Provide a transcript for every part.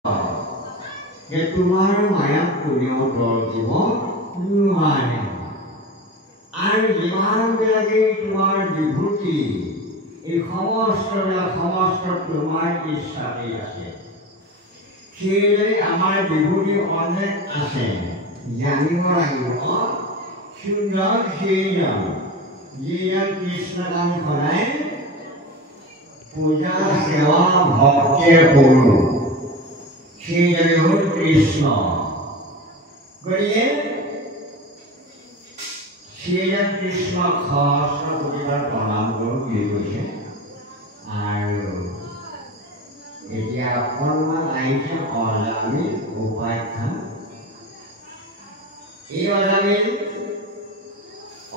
যে তোমাৰ মায়াক কোনেও তল দিব নোৱাৰে। আৰু যিমানবিলাকেই তোমাৰ বিভূতি এই সমস্তবিলাক সমস্ত তোমাৰ ইচ্ছাতেই আছে। সেয়েহে আমাৰ বিভূতি অনেক আছে, জানিব লাগিব। সুন্দৰ সেইজন যিজন কৃষ্ণনাম সদায় পূজা সেৱা ভক্তিৰে কৰোঁ, সেইজনে হ'ল কৃষ্ণ। গতিকে সেইজন কৃষ্ণক সহস্ৰ কোটিবাৰ প্ৰণাম কৰোঁ বুলি কৈছে। আৰু এতিয়া অকণমান আহিছে অজামিল উপাখ্যান। এই অজামিল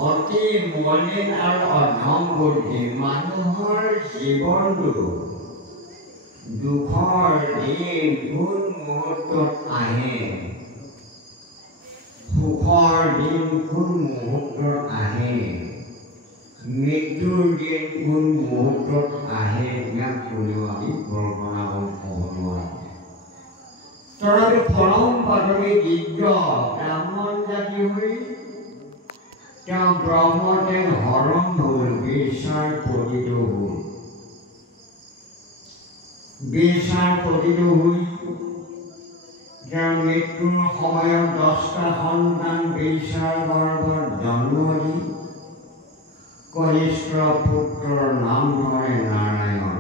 অতি মলিন আৰু অধম বুদ্ধি। মানুহৰ জীৱনটো দুখৰ দিন কোন মুহূৰ্তত আহে, সুখৰ দিন কোন মুহূৰ্তত আহে, মৃত্যুৰ দিন কোন মুহূৰ্তত আহে, ইয়াক কোনেও আমি কল্পনা কৰিব নোৱাৰোঁ। তথাপি পৰম পাতলী দিব্য ব্ৰাহ্মণ জাতি হৈ তেওঁ ব্ৰহ্মতে হৰণ হ'ল, বিচাৰ পতিত হ'ল। বিচাৰ পতিত হৈ তেওঁ মৃত্যুৰ সময়ত 10টা সন্তান বিচাৰ গৰ্ভত জন্ম দি কনিষ্ঠ পুত্ৰৰ নাম ধৰে নাৰায়ণ।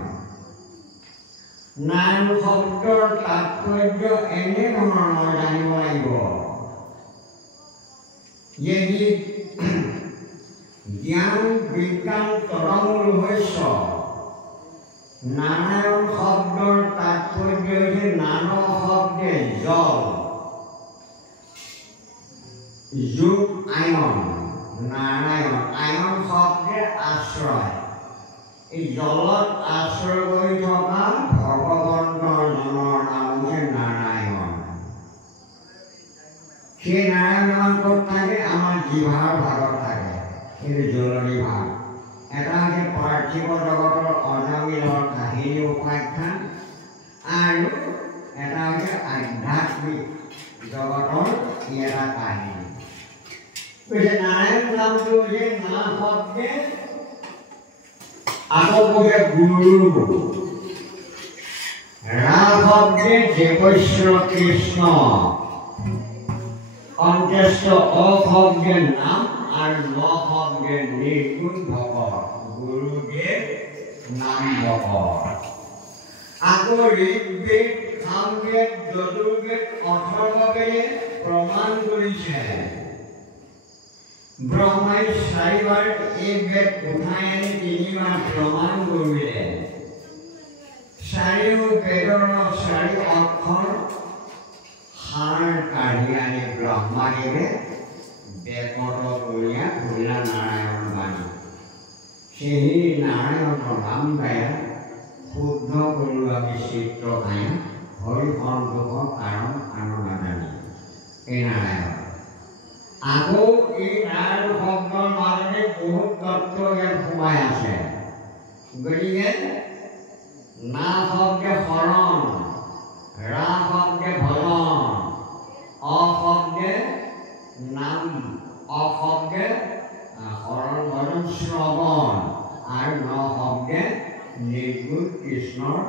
নাৰায়ণ শব্দৰ তাৎপৰ্য এনেধৰণৰ জানিব লাগিব যে জ্ঞান বিজ্ঞান তৰঙ্গ ৰহস্য। নাৰায়ণ শব্দৰ তাৎপৰ্য হৈছে নান শব্দে জল, যোগ আয়ন, নাৰায়ণ আয়ন শব্দে আশ্ৰয়। এই জলত আশ্ৰয় কৰি থকা ভগৱন্তৰ জনৰ নাম হৈছে নাৰায়ণ। সেই নাৰায়ণ ক'ত থাকে? আমাৰ জিভাৰ ভাগত থাকে, সেইটো জলনী ভাগ। এটা হৈছে পাৰ্থিৱ জগতৰ অজামিলৰ কাহিনী উপাখ্যান, আৰু এটা হৈছে আধ্যাত্মিক জগতৰ এটা কাহিনী। গতিকে নাৰায়ণ নামটো হৈছে না শব্দে, আকৌ কৈছে গুৰুৰ গুৰু, ৰা শব্দে দেৱশ্ৰ কৃষ্ণ, অন্ত্যেষ্ট অশব্দে নাম, আৰু ন শব্দে নিৰ্গুণ ভকত, গুৰুদেৱ নাম ভকত। আকৌ ঋগ্বেদ, সামবেদ, যজুৰ্বেদ, অথৰ্ববেদে প্ৰমাণ কৰিছে। ব্ৰহ্মাই 4বাৰ এই বেদ উঠাই আনি 3বাৰ প্ৰমাণ কৰিলে। 4 বেদৰ 4 অক্ষৰ সাৰ কাঢ়ি আনি ব্ৰহ্মাদেৱে বেকত কঢ়িয়া কঢ়িয়া নাৰায়ণ বাণী। সেই নাৰায়ণৰ নাম গায়া শুদ্ধ কৰিলোঁ আমি চিত্ৰ গায়া, হৰি সন্তোষৰ কাৰণ আৰু নাজানি এই নাৰায়ণ। আকৌ এই নাৰায়ণ শব্দৰ মাজতে বহুত তত্ত্ব ইয়াত সোমাই আছে। গতিকে না শব্দে শৰণ, ৰা শব্দে ভজন, অশব্দে নাম, অশব্দে শৰণ ভজন শ্ৰৱণ, আৰু ন শব্দে নিৰ্গুণ কৃষ্ণৰ